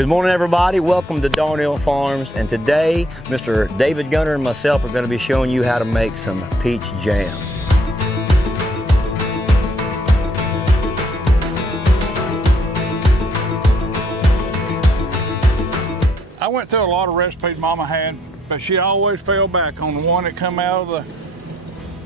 Good morning, everybody. Welcome to Darnell Farms, and today Mr. David Gunner and myself are going to be showing you how to make some peach jam. I went through a lot of recipes Mama had, but she always fell back on the one that come out of the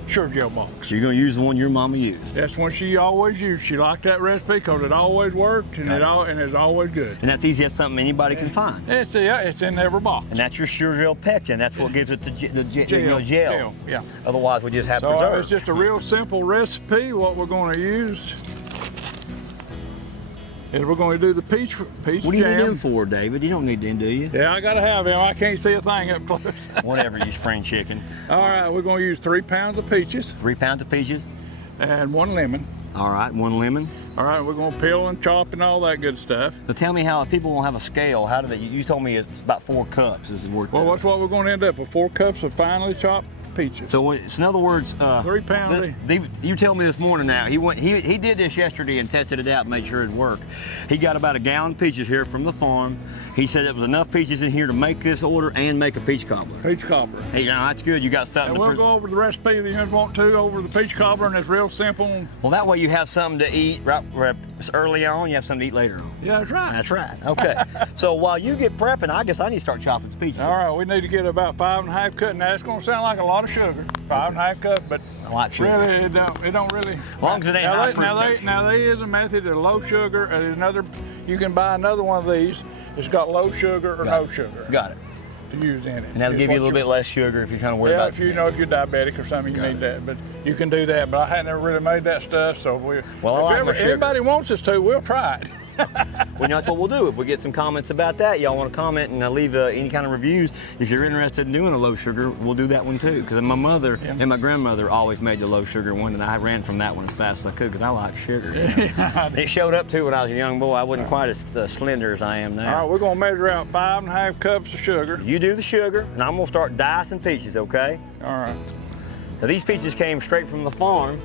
sugar gel box. So you're going to use the one your mama used? That's one she always used. She liked that recipe because it always worked and it's always good. And that's easy. That's something anybody can find. It's in every box. And that's your sugar gel Pectin. That's what gives it the gel. Yeah. Otherwise, we just have So preserves. it's just a real simple recipe. What we're going to use is we're going to do the peach jam. What do you need him for, David? You don't need him, do you? Yeah, I got to have him. I can't see a thing up close. Whatever, you spring chicken. All right, we're going to use 3 pounds of peaches. 3 pounds of peaches. And 1 lemon. All right, 1 lemon. All right, we're going to peel and chop and all that good stuff. So tell me how, if people won't have a scale, how do they, you told me it's about 4 cups. This is worth. Well, that's what we're going to end up with, 4 cups of finely chopped peaches. So in other words, 3 pounds. You tell me this morning now, he did this yesterday and tested it out and made sure it worked. He got about 1 gallon of peaches here from the farm. He said it was enough peaches in here to make this order and make a peach cobbler. Peach cobbler. Hey, you know, that's good. You got something and we'll go over the recipe if you want to, over the peach cobbler, and it's real simple. Well, that way you have something to eat right early on, you have something to eat later on. Yeah, that's right. That's right. Okay. So while you get prepping, I guess I need to start chopping some peaches. All right, we need to get about 5½ cup. Now, it's going to sound like a lot of sugar, 5½ cup, but I like sugar. Really, it don't really. As long as it ain't high fructose. Now, there is a method of low sugar. You can buy another one of these. It's got low sugar or no sugar. Got it. To use in it. And that'll give you a little bit less sugar if you're trying to worry about it. Yeah, if you're diabetic or something, you need that. But you can do that. But I had never really made that stuff, so if anybody wants us to, we'll try it. Well, that's what we'll do. If we get some comments about that, y'all want to comment and leave any kind of reviews. If you're interested in doing a low sugar, we'll do that one too. Because my mother and my grandmother always made the low sugar one, and I ran from that one as fast as I could because I like sugar. You know? It showed up too when I was a young boy. I wasn't quite as slender as I am now. All right, we're going to measure out 5½ cups of sugar. You do the sugar, and I'm going to start dicing peaches, okay? All right. Now, these peaches came straight from the farm.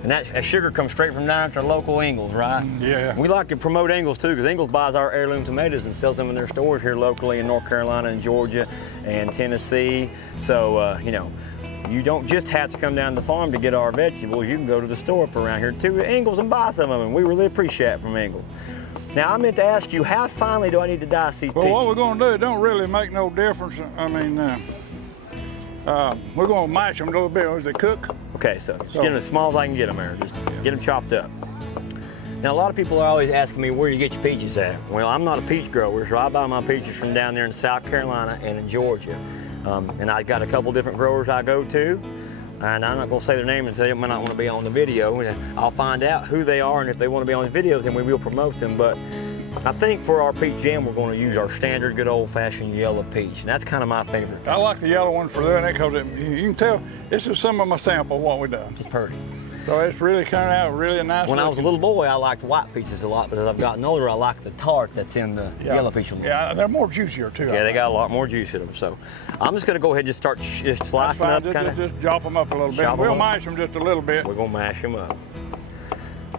And that sugar comes straight from down to local Ingles, right? Yeah. We like to promote Ingles too, because Ingles buys our heirloom tomatoes and sells them in their stores here locally in North Carolina and Georgia and Tennessee. So, you know, you don't just have to come down to the farm to get our vegetables. You can go to the store up around here too, Ingles, and buy some of them. We really appreciate it from Ingles. Now, I meant to ask you, how finely do I need to dice these peaches? Well, what we're going to do, it don't really make no difference. I mean, we're going to mash them a little bit as they cook. Okay, so just get them as small as I can get them there. Just get them chopped up. Now, a lot of people are always asking me where you get your peaches at. Well, I'm not a peach grower, so I buy my peaches from down there in South Carolina and in Georgia. And I've got a couple different growers I go to. And I'm not going to say their name and say they might not want to be on the video. I'll find out who they are, and if they want to be on the videos, then we will promote them. But I think for our peach jam, we're going to use our standard good old-fashioned yellow peach, and that's kind of my favorite. I like the yellow one for doing it because you can tell this is some of my sample of what we've done. It's pretty. So it's really coming out really nice. When I was a little boy, I liked white peaches a lot, but as I've gotten older, I like the tart that's in the yellow peach. Yeah, they're more juicier too. Yeah, they got a lot more juice in them. So I'm just going to go ahead and just start slicing up, just chop them up a little bit. We'll mash them just a little bit. We're going to mash them up.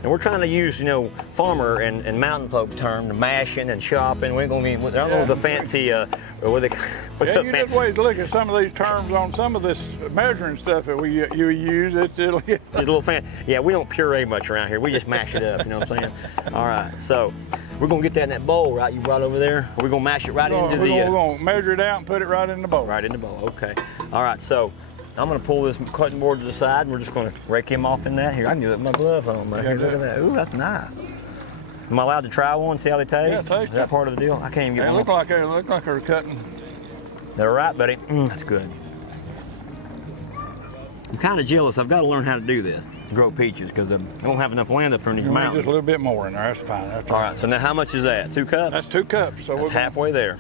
And we're trying to use, you know, farmer and mountain folk term, the mashing and chopping. We're going to be, I don't know the fancy, what they, what's you just wait to look at some of these terms on some of this measuring stuff that you use. It'll get a little fancy. Yeah, we don't puree much around here. We just mash it up, you know what I'm saying? All right, so we're going to get that in that bowl, right? You brought over there? We're going to mash it right into the... We're going to measure it out and put it right in the bowl. Right in the bowl, okay. All right, so I'm going to pull this cutting board to the side, and we're just going to rake him off in that. Here, I can do it with my glove on right here. Look at that. Ooh, that's nice. Am I allowed to try one, see how they taste? Yeah, taste. Is that part of the deal? I can't even get one. Look like they're cutting. They're right, buddy. That's good. I'm kind of jealous. I've got to learn how to do this. Grow peaches, because I don't have enough land up here in these mountains. Just a little bit more in there. That's fine. That's all right. So now, how much is that? 2 cups? That's 2 cups. So that's halfway there.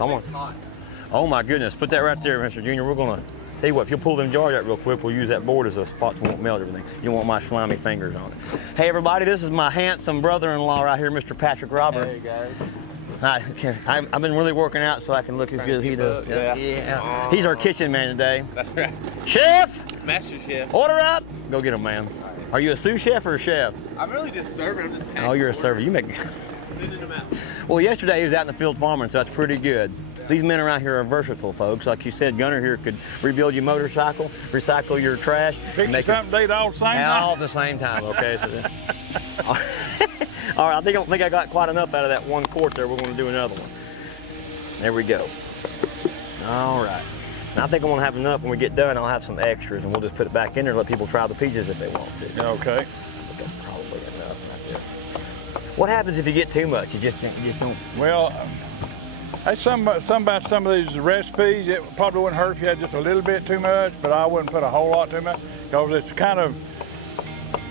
Oh my goodness! Put that right there, Mr. Junior. We're gonna tell you what. If you'll pull them jars out real quick, we'll use that board as a spot so we won't melt everything. You don't want my slimy fingers on it. Hey everybody, this is my handsome brother-in-law right here, Mr. Patrick Roberts. Hey guys. I've been really working out so I can look as good as he does. Yeah. He's our kitchen man today. That's right. Chef! Master chef. Order up! Go get him, man. Are you a sous chef or a chef? I'm really just serving. I'm just packing. Oh, you're a server. You make... Sending them out. Well, yesterday he was out in the field farming, so that's pretty good. These men around here are versatile, folks. Like you said, Gunner here could rebuild your motorcycle, recycle your trash. Fix you something to eat all the same time. All at the same time, okay? So all right, I think I got quite enough out of that one quart there. We're going to do another one. There we go. All right. Now, I think I'm going to have enough. When we get done, I'll have some extras, and we'll just put it back in there and let people try the peaches if they want to. Okay. I think that's probably enough right there. What happens if you get too much? You just don't. Well, that's some about some of these recipes. It probably wouldn't hurt if you had just a little bit too much, but I wouldn't put a whole lot too much because it's kind of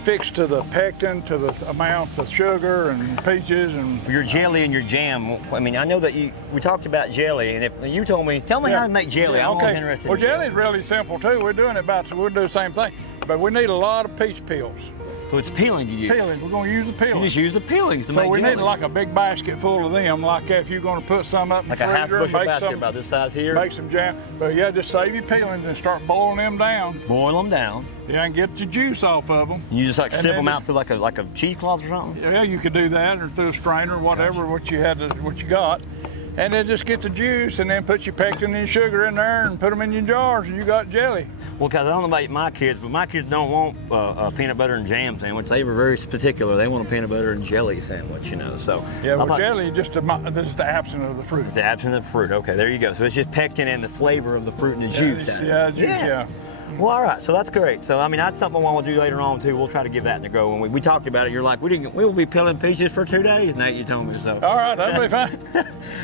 fixed to the pectin, to the amounts of sugar and peaches and Your jelly and your jam. I mean, I know that we talked about jelly, and if you told me, tell me how to make jelly. Yeah, I'm okay. interested. Well, in jelly. jelly's really simple too. We'll do the same thing, but we need a lot of peach peels. So it's peeling you use. Peelings. We're going to use the You peelings. just use the peelings to make So we jelly. need like a big basket full of them, like that if you're going to put some up in like the a half freezer, bushel make basket some, about this size here. make some jam. But yeah, just save your peelings and start boiling them down. Boil them down. Yeah, and get the juice off of them. And you just like And sieve then them out through like a cheesecloth or something. Yeah, you could do that or through a strainer, whatever, what you got. And then just get the juice and then put your pectin and your sugar in there and put them in your jars and you got jelly. Well, because I don't know about my kids, but my kids don't want a peanut butter and jam sandwich. They were very particular. They want a peanut butter and jelly sandwich, you know. So Yeah, well, jelly is just the absence of the fruit. the absence of fruit. Okay, there you go. So it's just pectin and the flavor of the fruit and the juice. down Yeah, there. juice, yeah. Well, all right, so that's great. So, I mean, that's something I want to do later on, too. We'll try to give that a go. When we talked about it, you're like, we will be peeling peaches for 2 days, Nate, you told me so. All right, that'll be fine.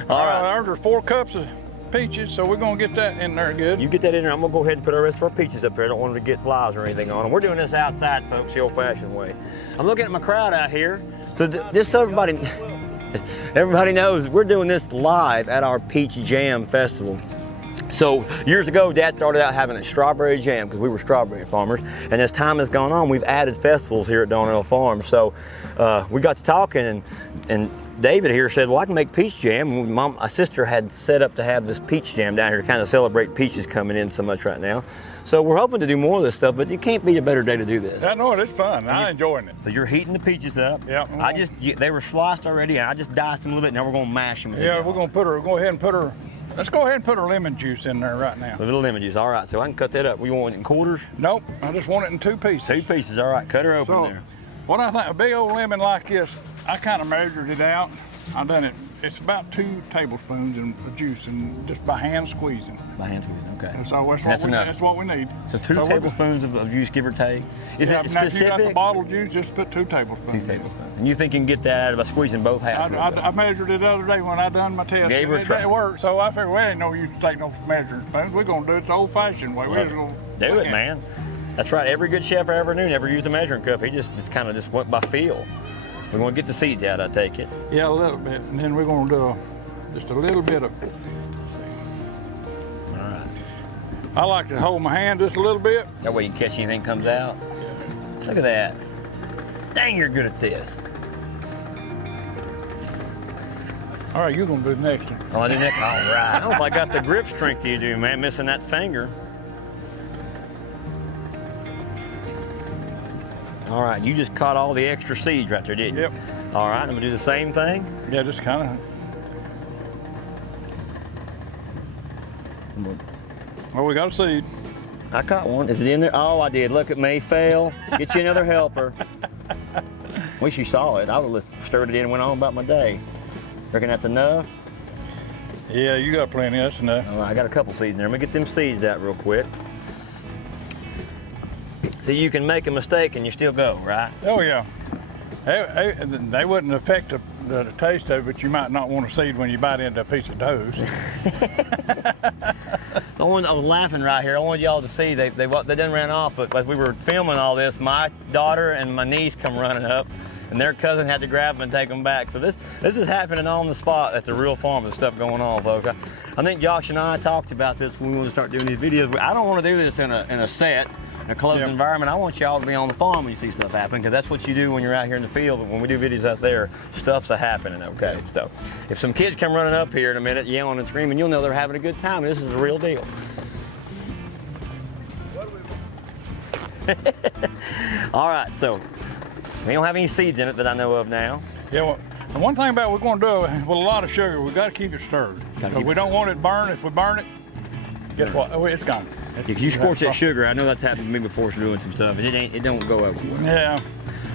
All right. There's 4 cups of peaches, so we're going to get that in there good. You get that in there. I'm going to go ahead and put our rest of our peaches up there. I don't want them to get flies or anything on them. We're doing this outside, folks, the old-fashioned way. I'm looking at my crowd out here. So just so everybody knows, we're doing this live at our Peach Jam Festival. So years ago, Dad started out having a strawberry jam because we were strawberry farmers. And as time has gone on, we've added festivals here at Darnell Farm. So we got to talking, and David here said, well, I can make peach jam. And my sister had set up to have this peach jam down here to kind of celebrate peaches coming in so much right now. So we're hoping to do more of this stuff, but you can't beat a better day to do this. I know it, it's fun. I'm enjoying it. So you're heating the peaches up. Yeah. They were sliced already, and I just diced them a little bit. Now we're going to mash them. Yeah, we're going to let's go ahead and put our lemon juice in there right now. A little lemon juice. All right, so I can cut that up. You want it in quarters? Nope, I just want it in 2 pieces. 2 pieces, all right. Cut her open So, there. what I think, a big old lemon like this, I kind of measured it out. I done it. It's about 2 tablespoons of juice, and just by hand squeezing. By hand squeezing, okay. And so That's enough. That's what we need. So 2 tablespoons of juice, give or take. Is it Now, if you specific? got the bottle juice, just put 2 tablespoons. 2 tablespoons. And you think you can get that out by squeezing both halves? I measured it the other day when I done my test. Gave her a try. It worked, so I figured we ain't no use to take no measuring spoons. We're gonna do it the old-fashioned way. We're just gonna do it, man. That's right. Every good chef I ever knew never used a measuring cup. It's kind of just went by feel. We're gonna get the seeds out, I take it. Yeah, a little bit, and then we're gonna do just a little bit of. All right. I like to hold my hand just a little bit. That way you can catch anything comes out. Look at that. Dang, you're good at this. All right, you're gonna do the next one. Oh, I do that. All right. I don't know if I got the grip strength you do, man. Missing that finger. All right, you just caught all the extra seeds right there, didn't you? Yep. All right, I'm gonna do the same thing. Yeah, just kind of. Oh, we got a seed. I caught one. Is it in there? Oh, I did. Look at me, fail. Get you another helper. Wish you saw it. I would have stirred it in and went on about my day. Reckon that's enough? Yeah, you got plenty. That's enough. All right, I got a couple seeds in there. I'm gonna get them seeds out real quick. So you can make a mistake and you still go, right? Oh yeah. They wouldn't affect the taste of it, but you might not want a seed when you bite into a piece of toast. I was laughing right here. I wanted y'all to see they done ran off, but as we were filming all this, my daughter and my niece come running up, and their cousin had to grab them and take them back. So this is happening on the spot at the real farm. There's stuff going on, folks. I think Josh and I talked about this when we want to start doing these videos. I don't want to do this in a set. In a closed environment. I want y'all to be on the farm when you see stuff happen, because that's what you do when you're out here in the field. But when we do videos out there, stuff's happening, okay? So if some kids come running up here in a minute yelling and screaming, you'll know they're having a good time. This is the real deal. All right, so we don't have any seeds in it that I know of now. Yeah, well, And one thing about we're going to do with a lot of sugar, we got to keep it stirred. We don't want it burned. If we burn it, guess what? Oh, it's gone. If you scorch that sugar, I know that's happened to me before doing some stuff, and it don't go over well. Yeah.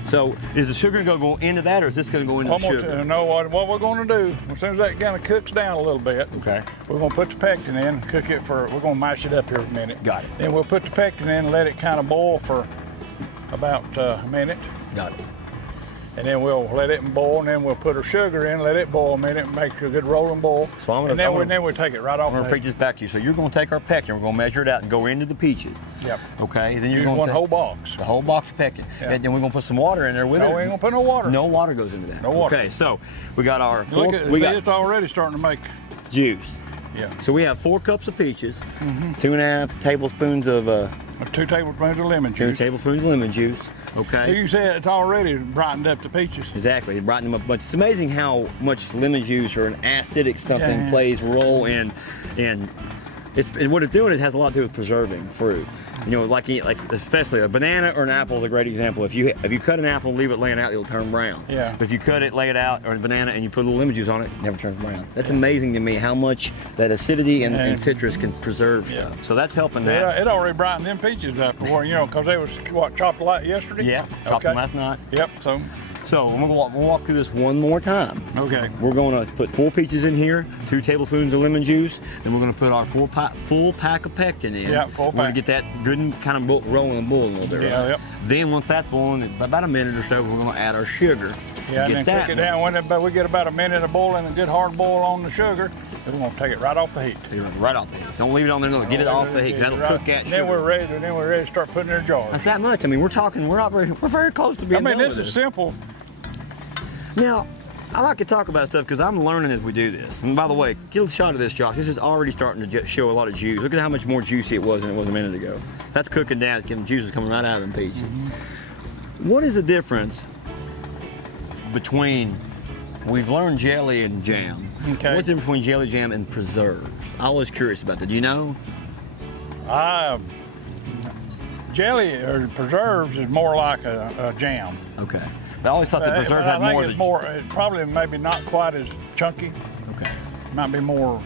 So is the sugar going to go into that, or is this going to go into the sugar? No, what we're going to do, as soon as that kind of cooks down a little bit, okay, we're going to put the pectin in, cook it for, we're going to mash it up here a minute. Got it. Then we'll put the pectin in and let it kind of boil for about a minute. Got it. And then we'll let it boil, and then we'll put our sugar in, let it boil a minute, make a good rolling boil. So then we'll take it right off. I'm going to repeat this back to you. So you're going to take our pectin, we're going to measure it out and go into the peaches. Yep. Okay. Then you're use going one to whole box. The whole box of pectin. Yeah. And then we're going to put some water in there with it. No, we ain't going to put no water. No water goes into that. No water. Okay. So we got our. It's already starting to make juice. Yeah. So we have 4 cups of peaches, 2.5 tablespoons of 2 tablespoons of lemon juice. 2 tablespoons of lemon juice. Okay. You said it's already brightened up the peaches. Exactly, it brightened them up a bunch. It's amazing how much lemon juice or an acidic something plays a role in what it's doing. It has a lot to do with preserving fruit. You know, like especially a banana or an apple is a great example. If you cut an apple and leave it laying out, it'll turn brown. Yeah. But if you cut it, lay it out, or a banana, and you put a little lemon juice on it, it never turns brown. That's amazing to me how much that acidity and citrus can preserve stuff. So that's helping that. It already brightened them peaches up before, because they was chopped yesterday. Yeah, chopped them last night. Yep. So we'll walk through this one more time. Okay. We're going to put 4 peaches in here, 2 tablespoons of lemon juice, then we're going to put our full pack of pectin in. Yeah, full pack. We're going to get that good and kind of rolling and boiling a little bit. Yeah, right? yep. Then once that's boiling, about a minute or so, we're going to add our sugar. Yeah, and then cook it down. When we get about a minute of boiling, a good hard boil on the sugar, we're going to take it right off the heat. Right off the heat. Don't leave it on there. No, get it off the heat. That'll cook that sugar. Then we're ready to start putting it in jars. That's that much. I mean, we're very close to being done this with is simple. Now, I like to talk about stuff because I'm learning as we do this. And by the way, get a shot of this, Josh. This is already starting to show a lot of juice. Look at how much more juicy it was than it was a minute ago. That's cooking down. It's getting juices coming right out of them peaches. What is the difference between, we've learned jelly and jam. Okay. What's the difference between jelly, jam, and preserves? I'm always curious about that. Do you know? Jelly or preserves is more like a jam. Okay. I always thought that preserves had more. It's more, probably maybe not quite as chunky. Okay. Might be more.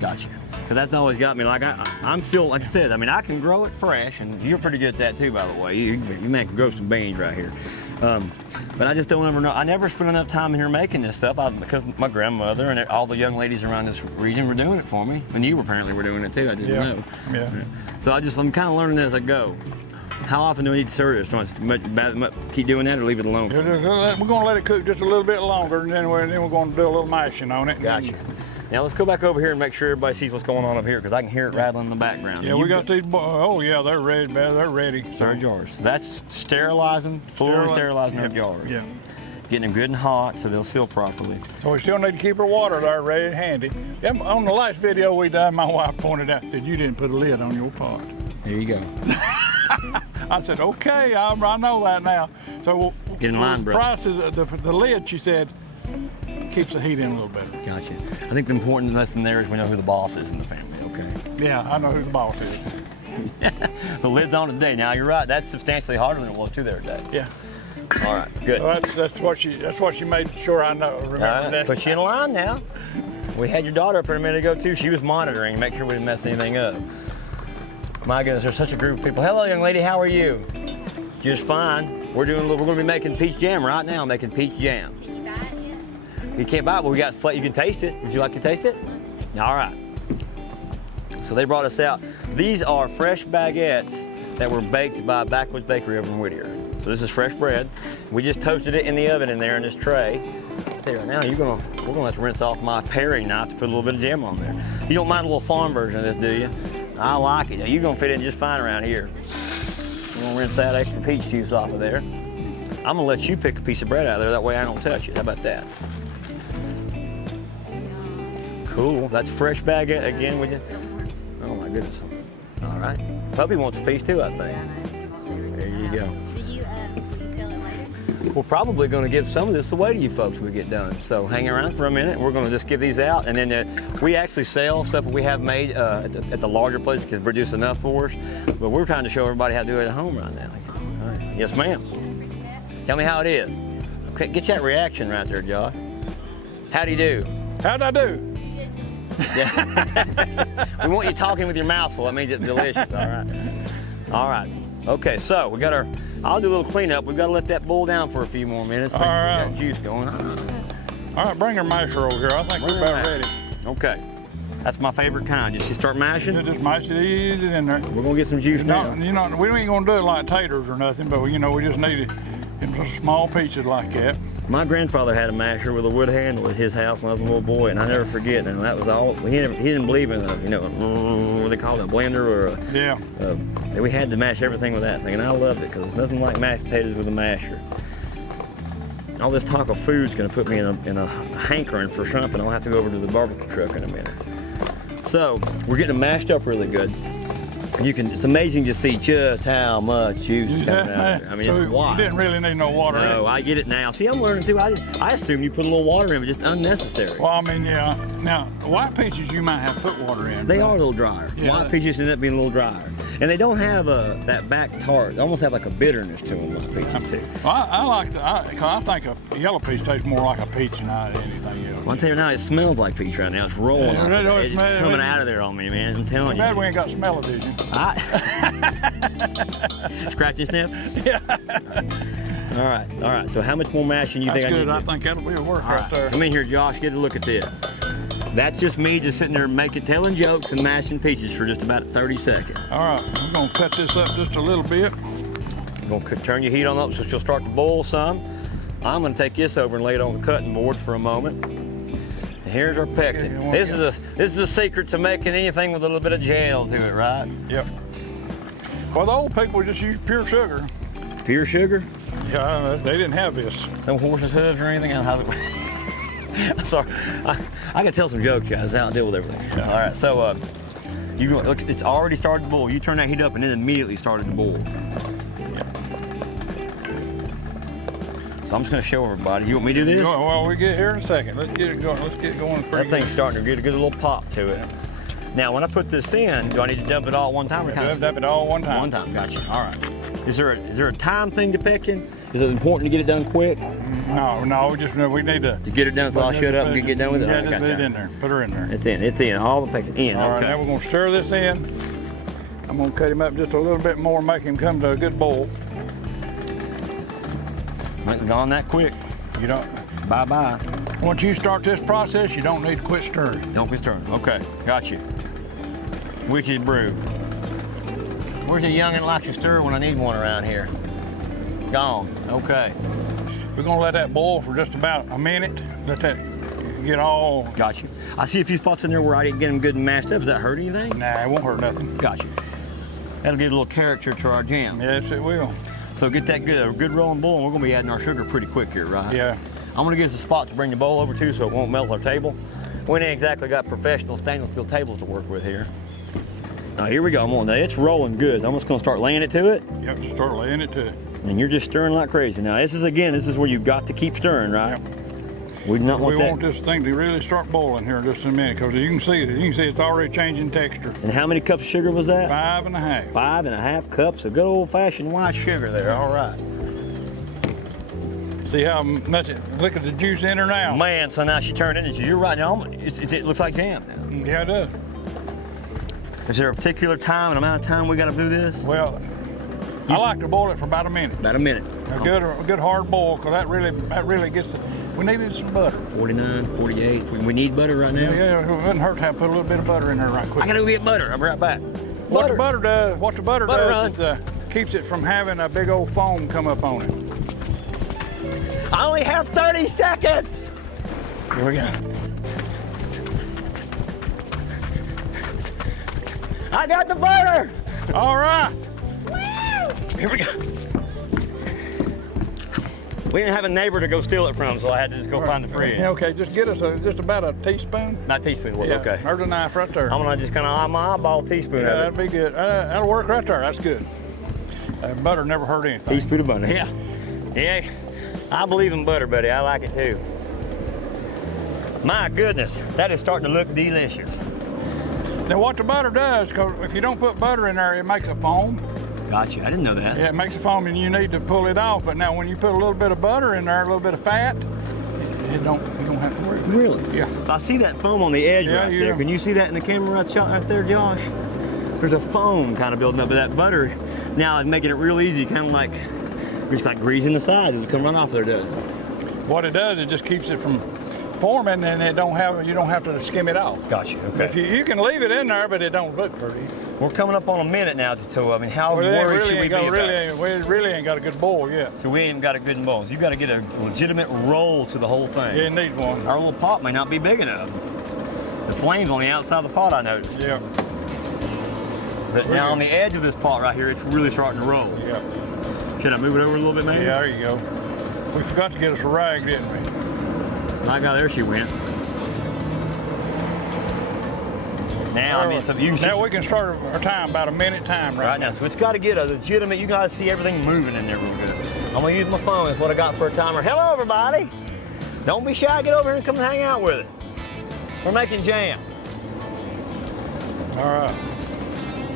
Gotcha. Because that's always got me. Like I'm still, like I said, I mean, I can grow it fresh, and you're pretty good at that too, by the way. You man can grow some beans right here. But I just don't ever know. I never spent enough time in here making this stuff because my grandmother and all the young ladies around this region were doing it for me, and you apparently were doing it too. I didn't know. Yeah. So I'm kind of learning as I go. How often do we need to stir this? Do I keep doing that or leave it alone? We're going to let it cook just a little bit longer, and then we're going to do a little mashing on it. Gotcha. Now let's go back over here and make sure everybody sees what's going on up here, because I can hear it rattling in the background. Yeah, we got these. Oh yeah, they're ready. They're ready. Our jars. That's sterilizing, fully sterilizing our jars. Yeah. Getting them good and hot so they'll seal properly. So we still need to keep our water there ready and handy. Yeah, on the last video we done, my wife pointed out, said you didn't put a lid on your pot. There you go. I said, okay, I know that now. So get in line, bro. The lid, she said, keeps the heat in a little bit. Gotcha. I think the important lesson there is we know who the boss is in the family, okay? Yeah, I know who the boss is. The lid's on today. Now you're right, that's substantially harder than it was the other day. Yeah. All right, good. Well, that's what she made sure I remember that. Put you in line now. We had your daughter up here a minute ago too. She was monitoring, make sure we didn't mess anything up. My goodness, there's such a group of people. Hello, young lady, how are you? Just fine. We're going to be making peach jam right now, making peach jam. You can't buy it, but we got, you can taste it. Would you like to taste it? All right. So they brought us out. These are fresh baguettes that were baked by Backwoods Bakery over in Whittier. So this is fresh bread. We just toasted it in the oven in there in this tray. There, now we're gonna have to rinse off my paring knife to put a little bit of jam on there. You don't mind a little farm version of this, do you? I like it. Now, you're gonna fit in just fine around here. I'm gonna rinse that extra peach juice off of there. I'm gonna let you pick a piece of bread out of there, that way I don't touch it. How about that? Cool, that's fresh baguette again with you. Oh my goodness. All right. Puppy wants a piece too, I think. There you go. We're probably going to give some of this away to you folks when we get done. So hang around for a minute. We're going to just give these out, and then we actually sell stuff that we have made at the larger places because produce enough for us. But we're trying to show everybody how to do it at home right now. All right. Yes, ma'am. Tell me how it is. Okay, get that reaction right there, Josh. How'd he do? How'd I do? Yeah. We want you talking with your mouth full. That means it's delicious. All right. All right. Okay, so we got our, I'll do a little cleanup. We've got to let that boil down for a few more minutes. All right. Got juice going on. All right, bring our masher over here. I think we're about ready. Okay. That's my favorite kind. Just start mashing. Just mash it easy in there. We're gonna get some juice now. You know, we ain't gonna do it like taters or nothing, but you know, we just need it in just small pieces like that. My grandfather had a masher with a wood handle at his house when I was a little boy, and I never forget. And that was all. He didn't believe in a, you know, what they call it, a blender or a. Yeah. We had to mash everything with that thing, and I loved it because there's nothing like mashed potatoes with a masher. All this talk of food's gonna put me in a hankering for something. I'll have to go over to the barbecue truck in a minute. So we're getting them mashed up really good. You can, it's amazing to see just how much juice is coming out of there. I mean, so it's wild. You didn't really need no water in it. No, I get it now. See, I'm learning too. I assume you put a little water in, but just unnecessary. Well, I mean, yeah. Now, white peaches you might have put water in. They are a little drier. Yeah. White peaches end up being a little drier. And they don't have that back tart. They almost have like a bitterness to them, white peaches too. Well, I like cause I think a yellow peach tastes more like a peach than anything else. Well, I'll tell you now, it smells like peach right now. It's rolling. Yeah, It's coming out of there on me, man. I'm telling Too bad you. we ain't got smell-o-vision. Scratch and sniff? Yeah. All right. So how much more mashing you That's think good. I I need to do? think that'll be a work All right there. Come in here, Josh. Get a look at this. That's just me just sitting there telling jokes and mashing peaches for just about 30 seconds. All right, we're gonna cut this up just a little bit. You're gonna turn your heat on up so she'll start to boil some. I'm gonna take this over and lay it on the cutting board for a moment. And here's our pectin. This is a secret to making anything with a little bit of gel to it, right? Yep. Well, the old people just used pure sugar. Pure sugar? Yeah, they didn't have this. No horses' hooves or anything? I'm sorry. I can tell some jokes, guys. How I deal with everything. Yeah. All right, so you go, look, it's already started to boil. You turn that heat up and it immediately started to boil. So I'm just gonna show everybody. You want me to do this? Well, we get here in a second. Let's get it going. Let's get it going pretty That thing's good. starting to get a good little pop to it. Now, when I put this in, do I need to dump it all at one time? Or Dump it all one time. One time, gotcha. All right. Is there a time thing to pectin? Is it important to get it done quick? No, we need to. To get it done so I'll shut up and get done with it? Yeah, All right, just put it gotcha. in there. Put her in there. It's in. All the pectin in. All right, Okay. now we're gonna stir this in. I'm gonna cut him up just a little bit more, make him come to a good boil. It's gone that quick. You don't. Bye-bye. Once you start this process, you don't need to quit stirring. Don't be stirring. Okay, got you. Witch's brew. Where's the youngin' like to stir when I need one around here? Gone. Okay. We're gonna let that boil for just about a minute. Let that get all. Got you. I see a few spots in there where I didn't get them good and mashed up. Does that hurt anything? Nah, it won't hurt nothing. Got you. That'll give a little character to our jam. Yes, it will. So get that good rolling boil, and we're gonna be adding our sugar pretty quick here, right? Yeah. I'm gonna give us a spot to bring the bowl over to so it won't melt our table. We ain't exactly got professional stainless steel tables to work with here. Now here we go. Now it's rolling good. I'm just gonna start laying it to it. Yep, just start laying it to it. And you're just stirring like crazy. Now this is where you've got to keep stirring, right? Yep. We do not want We that. want this thing to really start boiling here in just a minute, because you can see it's already changing texture. And how many cups of sugar was that? 5.5. 5.5 cups of good old-fashioned white sugar there. All right. See how much look at the juice in her now. Man, so now she turned into juice. You're right. Now it looks like jam now. Yeah, it does. Is there a particular time and amount of time we got to do this? Well, I like to boil it for about a minute. About a minute. A good hard boil, because that really gets. We needed some butter. 49, 48. We need butter right now. Yeah, it wouldn't hurt to have put a little bit of butter in there right quick. I gotta go get butter. I'll be right back. What the butter does Butter is keeps it from having a big old foam come up on it. I only have 30 seconds. Here we go. I got the butter. All right. Here we go. We didn't have a neighbor to go steal it from, so I had to just go find the fridge. Okay, just get us just about a teaspoon. Not a teaspoon, well, Yeah, okay. There's a knife right there. I'm gonna just kind of eyeball a teaspoon Yeah, of that'd be good. That'll work right there. That's good. Butter never hurt it. anything. Teaspoon of butter. Yeah. Yeah. I believe in butter, buddy. I like it too. My goodness, that is starting to look delicious. Now what the butter does, because if you don't put butter in there, it makes a foam. Gotcha. I didn't know that. Yeah, it makes a foam, and you need to pull it off. But now when you put a little bit of butter in there, a little bit of fat, you don't have to worry Really? Yeah. So I see that foam on the edge Yeah, right there. Can you see that in the camera right there, Josh? There's a foam kind of building up, but that butter now is making it real easy, kind of like just like greasing the side. You come right off there, doesn't it? What it does, it just keeps it from forming, and you don't have to skim it off. Gotcha. Okay. If you can leave it in there, but it don't look pretty. We're coming up on a minute now, I mean, how Well, worried should we be about it? We really ain't got a good bowl yet. So we ain't got a good bowl. So you got to get a legitimate roll to the whole thing. Yeah, it needs one. Our little pot may not be big enough. The flame's on the outside of the pot, I noticed. Yeah. But now on the edge of this pot right here, it's really starting to roll. Yeah. Should I move it over a little bit, maybe? Yeah, there you go. We forgot to get us a rag, didn't we? My God, there she went. Now, I mean, so you can see. Now we can start our time, about a minute time Right now, so it's got to get a legitimate, you guys see everything moving in there real good. I'm going to use my phone, that's what I got for a timer. Hello, everybody. Don't be shy, get over here and come and hang out with us. We're making jam. All right.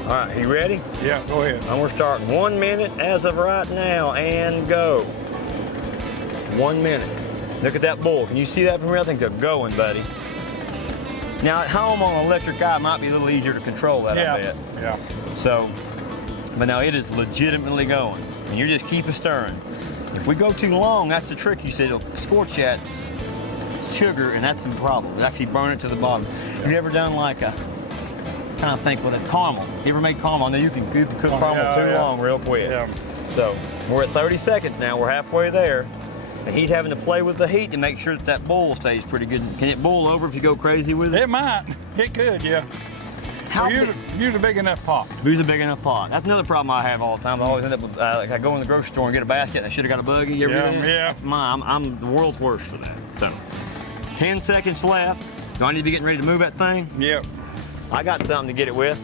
All right, you ready? Yeah, go ahead. I'm going to start 1 minute as of right now and go. 1 minute. Look at that bull. Can you see that from here? I think they're going, buddy. Now at home on an electric eye, it might be a little easier to control that, I bet. Yeah. So, but now it is legitimately going. And you just keep it stirring. If we go too long, that's the trick. You said it'll scorch that sugar, and that's the problem. It actually burn it to the bottom. Have you ever done like a, trying to think with a caramel? You ever made caramel? I know you can cook caramel too long real quick. Yeah. So we're at 30 seconds now. We're halfway there. And he's having to play with the heat to make sure that that bowl stays pretty good. Can it boil over if you go crazy with it? It might. It could, yeah. How use a big enough pot. Use a big enough pot. That's another problem I have all the time. I always end up with, like I go in the grocery store and get a basket and I should have got a buggy. You ever do that? Yeah. That's mine. I'm the world's worst for that. So, 10 seconds left. Do I need to be getting ready to move that thing? Yep. I got something to get it with.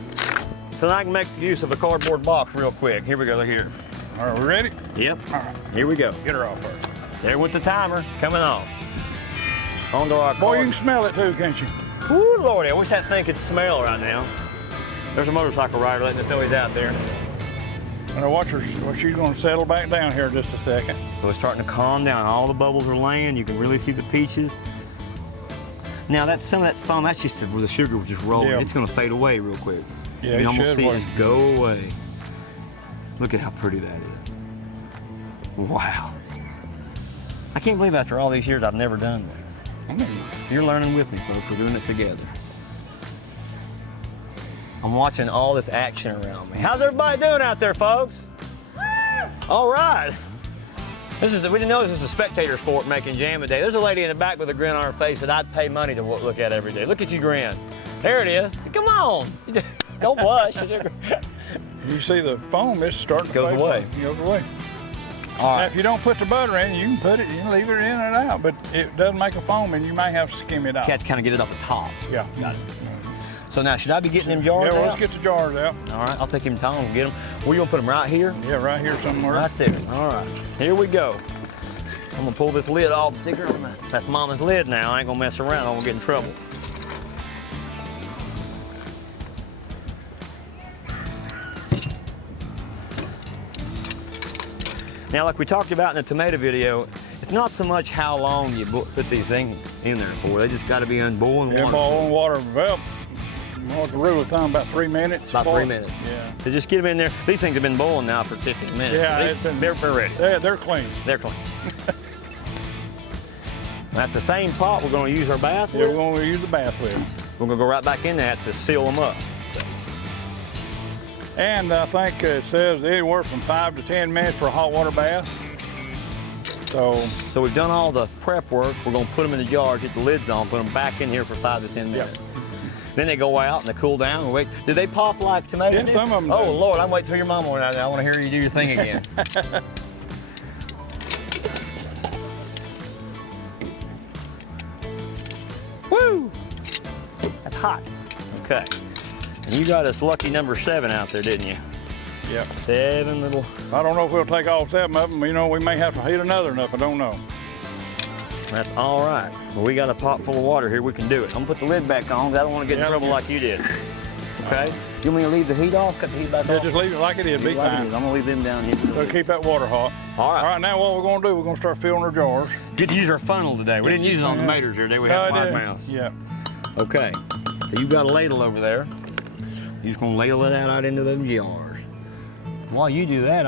So now I can make use of a cardboard box real quick. Here we go, look here. All right, we ready? Yep. All right. Here we go. Get her off first. There with the timer coming off. Onto our Boy, you can smell it too, can't you? Ooh, Lordy, I wish that thing could smell right now. There's a motorcycle rider letting us know he's out there. And I watch her, she's gonna settle back down here in just a second. So it's starting to calm down. All the bubbles are laying. You can really see the peaches. Now that's some of that foam, that's just where the sugar was just rolling. Yeah. It's gonna fade away real quick. Yeah, you it almost should see work. it just go away. Look at how pretty that is. Wow. I can't believe after all these years I've never done this. You're learning with me, folks. We're doing it together. I'm watching all this action around me. How's everybody doing out there, folks? All right. We didn't know this was a spectator sport, making jam today. There's a lady in the back with a grin on her face that I'd pay money to look at every day. Look at you grin. There it is. Come on. Don't blush. You see the foam is starting to Goes fade away. It goes away. All Now, right. if you don't put the butter in, you can put it, you can leave it in and out, but it doesn't make a foam and you may have to skim it out. Catch, kind of get it off the top. Yeah. Got it. So now, should I be getting them jars Yeah, well, out? let's get the jars out. All right, I'll take him time and get them. Where you gonna put them, right here? Yeah, right here somewhere. Right there. All right, here we go. I'm gonna pull this lid off. That's Mama's lid now. I ain't gonna mess around. I'm gonna get in trouble. Now, like we talked about in the tomato video, it's not so much how long you put these things in there for. They just got to be in boiling Yeah, water. boiling water. Well, what's the rule of thumb? About 3 minutes. About 3 minutes. Yeah. So just get them in there. These things have been boiling now for 15 minutes. Yeah, they're ready. Yeah, they're clean. They're clean. That's the same pot we're going to use our bath Yeah, we're with. going to use the bath with. We're going to go right back in that to seal them up. And I think it says anywhere from 5 to 10 minutes for a hot water bath. So we've done all the prep work. We're going to put them in the jar, get the lids on, put them back in here for 5 to 10 minutes. Then they go out and they cool down and wait. Do they pop like tomatoes? Yeah, some of them Oh, do. Lord, I'm waiting till your mama went out there. I want to hear you do your thing again. Woo! That's hot. Okay. And you got us lucky number 7 out there, didn't you? Yep. 7 little. I don't know if we'll take all 7 of them. You know, we may have to heat another enough. I don't know. That's all right. Well, we got a pot full of water here. We can do it. I'm gonna put the lid back on 'cause I don't want to get in trouble like you did. Okay. You want me to leave the heat off? Cut the heat back Yeah, off? just leave it like it is, be Like it fine. is. I'm gonna leave them down here. So keep that water hot. All right. All right, now what we're gonna do, we're gonna start filling our jars. Get to use our funnel today. We didn't use it on the maters here, did we? Have wide mouths. Yeah. Okay. So you've got a ladle over there. You're just gonna ladle it out into those jars. While you do that,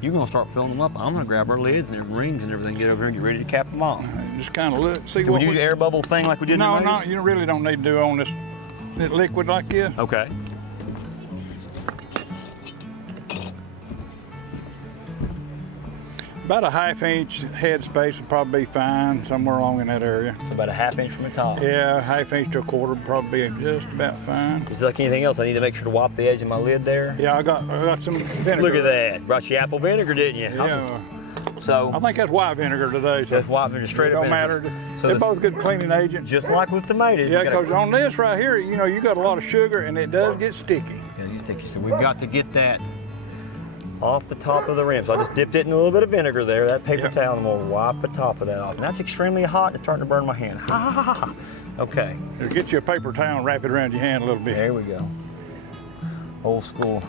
you're gonna start filling them up. I'm gonna grab our lids and our rings and everything, get over here and get ready to cap them off. Just kind of look, see Can what we do the air bubble thing like we did in the No, maters? you really don't need to do on this liquid like this. Okay. About a 1/2 inch head space would probably be fine, somewhere along in that area. So about a 1/2 inch from the top. Yeah, 1/2 inch to a quarter would probably be just about fine. Is it like anything else? I need to make sure to wipe the edge of my lid there. Yeah, I got some vinegar. Look at that. Brought you apple vinegar, didn't you? Yeah, So I think that's white vinegar today. So that's white vinegar, straight it up don't vinegar. matter. So They're this- both good cleaning agents. Just like with tomatoes. Yeah, you gotta- because on this right here, you know, you got a lot of sugar and it does get sticky. Yeah, you stick. So we've got to get that off the top of the rim. So I just dipped it in a little bit of vinegar there, that paper Yep. towel, and we'll wipe the top of that off. And that's extremely hot. It's starting to burn my hand. Ha ha ha ha. Okay. Get you a paper towel and wrap it around your hand a little bit. There we go. Old school.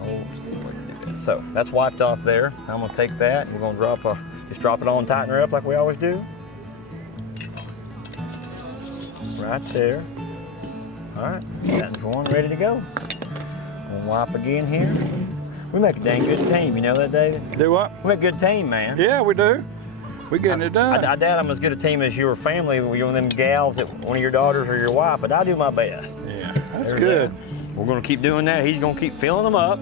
Old school. So that's wiped off there. I'm gonna take that. We're gonna just drop it on and tighten her up like we always do. Right there. All right, that's one ready to go. We'll wipe again here. We make a dang good team, you know that, David? Do what? We make a good team, man. Yeah, we do. We're getting it done. I doubt I'm as good a team as your family, one of them gals, that one of your daughters or your wife, but I do my best. Yeah, that's There's good. that. We're gonna keep doing that. He's gonna keep filling them up.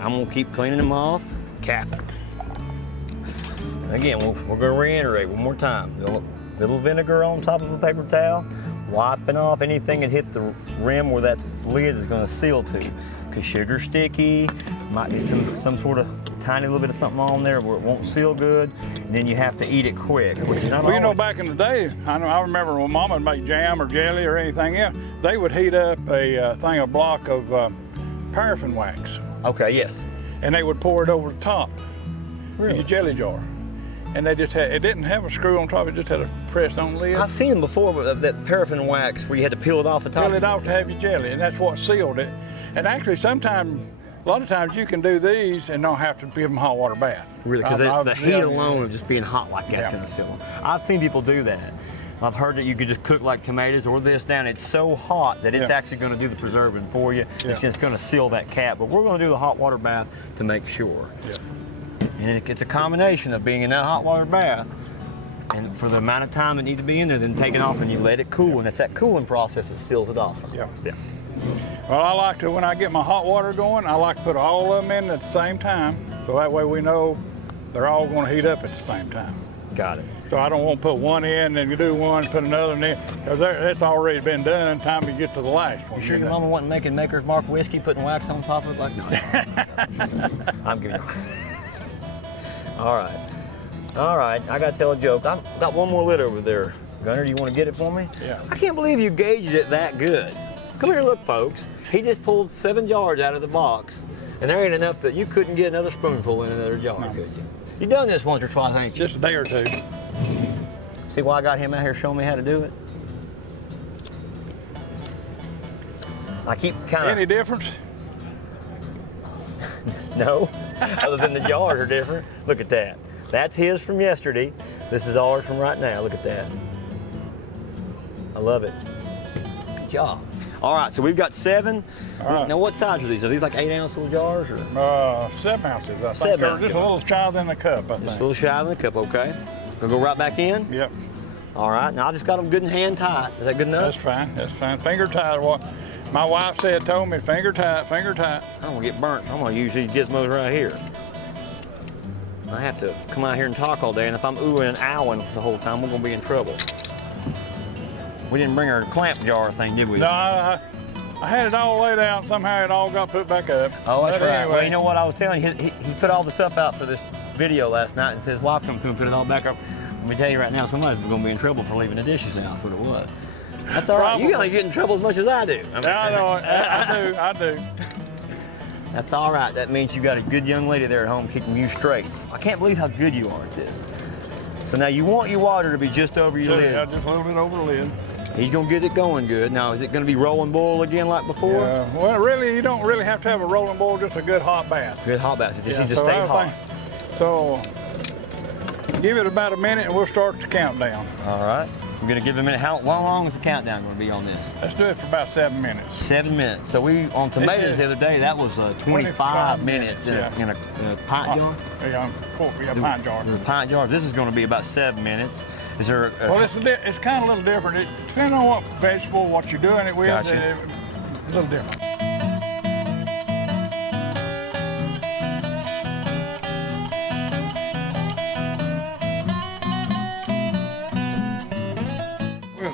I'm gonna keep cleaning them off, capping. Again, we're gonna reiterate one more time. A little vinegar on top of a paper towel, wiping off anything that hit the rim where that lid is gonna seal to. Because sugar's sticky, might be some sort of tiny little bit of something on there where it won't seal good, and then you have to eat it quick, which is not Well, you know, always. back in the day, I remember when Mama would make jam or jelly or anything else, they would heat up a block of paraffin wax, Okay, yes. and they would pour it over the top in Really? your jelly jar. And they just had, it didn't have a screw on top, it just had a press on lid. I've seen them before, but that paraffin wax where you had to peel it off the top. Peel it off to have your jelly, and that's what sealed it. And actually, a lot of times you can do these and don't have to give them hot water bath. Really, because the heat yeah. alone of just being hot like that's Yeah. gonna seal them. I've seen people do that. I've heard that you could just cook like tomatoes or this down. It's so hot that it's Yeah. actually gonna do the preserving for you. Yeah. It's just gonna seal that cap. But we're gonna do the hot water bath to make sure. Yeah. And it's a combination of being in that hot water bath and for the amount of time that needs to be in there, then take it off and you let it cool. And it's that cooling process that seals it off. Yeah. Yeah. Well, I like to, when I get my hot water going, I like to put all of them in at the same time, so that way we know they're all going to heat up at the same time. Got it. So I don't want to put one in and do one, put another in, because that's already been done. Time to get to the last one. You sure your mama wasn't making Maker's Mark whiskey, putting wax on top of it? Like, no. I'm giving you. All right. All right, I got to tell a joke. I've got one more lid over there. Gunner, you want to get it for me? Yeah. I can't believe you gauged it that good. Come here, look, folks. He just pulled 7 jars out of the box, and there ain't enough that you couldn't get another spoonful in another jar, No. could you? You done this once or twice, ain't you? Just a day or two. See why I got him out here showing me how to do it? I keep kind of... Any difference? No, other than the jars are different. Look at that. That's his from yesterday. This is ours from right now. Look at that. I love it. Good job. All right, so we've got 7. All right. Now, what size are these? Are these like 8-ounce little jars or 7 ounces, I think. 7 Or ounces. just a little shy than a cup, I just a think. little shy of the cup? Okay. Gonna go right back in. Yep, All right. Now I just got them good and hand tight. Is that good that's enough? fine, that's fine. Finger tight, what my wife told me, finger tight, finger tight. I'm gonna get burnt. I'm gonna use these gizmos right here. I have to come out here and talk all day, and if I'm oohing and ahhing the whole time, we're gonna be in trouble. We didn't bring our clamp jar thing, did we? No, I had it all laid out. Somehow it all got put back up. Oh, that's But right. anyway, Well, you know what I was telling you? He put all the stuff out for this video last night and says, wife come through and put it all back up. Let me tell you right now, somebody's going to be in trouble for leaving the dishes out. That's what it was. That's all right. You Probably. only get in trouble as much as I do. I mean, Yeah, I know it. I do. That's all right. That means you got a good young lady there at home keeping you straight. I can't believe how good you are at this. So now you want your water to be just over your lid. Yeah, just a little bit over the lid. He's gonna get it going good. Now, is it gonna be rolling boil again like before? Yeah. Well, really, you don't really have to have a rolling boil, just a good hot bath. Good hot bath. It just Yeah, needs to stay hot. So give it about a minute and we'll start the countdown. All right. We're gonna give it a minute. How long is the countdown gonna be on this? Let's do it for about 7 minutes. 7 minutes. So we, on tomatoes the other day, that was 25 minutes in, yeah. in a pint jar? Yeah, pint jar. In a pint jar. This is gonna be about 7 minutes. Is there Well, it's kind of a little different. It depends on what vegetable, what you're doing it with. Gotcha. A little different.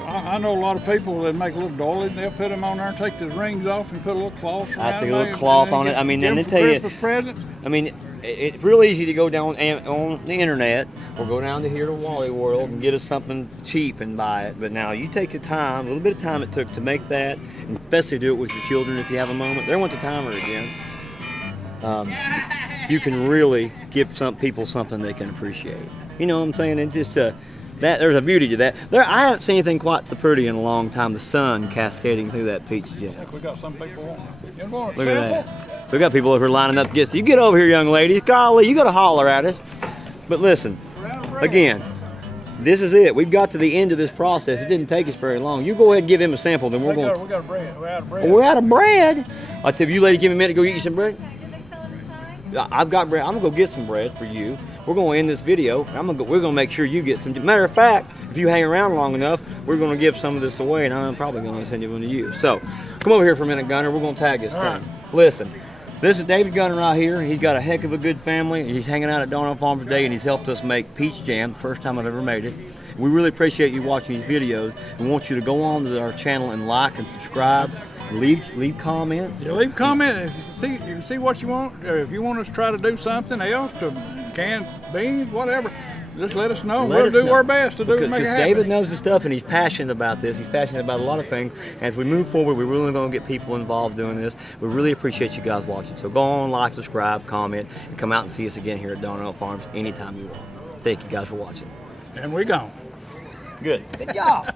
I know a lot of people that make little doilies. They'll put them on there and take the rings off and put a little cloth around I take a there little cloth and on it. I mean, then they tell you. Christmas presents. I mean, it's real easy to go down on the internet or go down to here to Wally World and get us something cheap and buy it. But now you take the time, a little bit of time it took to make that, and especially do it with your children if you have a moment. There went the timer again. You can really give some people something they can appreciate. You know what I'm saying? It's just there's a beauty to that. I haven't seen anything quite so pretty in a long time. The sun cascading through that peach jam. We got some people want Look at that. So we got people over here lining up to get. You get over here, young ladies. Golly, you got to holler at us. But listen, again, this is it. We've got to the end of this process. It didn't take us very long. You go ahead and give him a sample, then we're going. We got bread. We're out of bread. We're out of bread. I tell you, ladies, give me a minute to go get you some bread. I've got bread. I'm gonna go get some bread for you. We're gonna end this video. We're gonna make sure you get some. Matter of fact, if you hang around long enough, we're gonna give some of this away, and I'm probably gonna send you one to you. So, come over here for a minute, Gunner. We're gonna tag this thing. Right. Listen, this is David Gunner right here. He's got a heck of a good family. He's hanging out at Donald Farm today, and he's helped us make peach jam. The first time I've ever made it. We really appreciate you watching these videos, and want you to go on to our channel and like and subscribe. Leave comments. Yeah, leave a comment if you can see what you want, or if you want us to try to do something else, to canned beans, whatever. Just let us know. We'll do our best to make it happen. David knows the stuff, and he's passionate about this. He's passionate about a lot of things. As we move forward, we're really going to get people involved doing this. We really appreciate you guys watching. So go on, like, subscribe, comment, and come out and see us again here at Donald Farms anytime you want. Thank you guys for watching. And we gone. Good. Good job.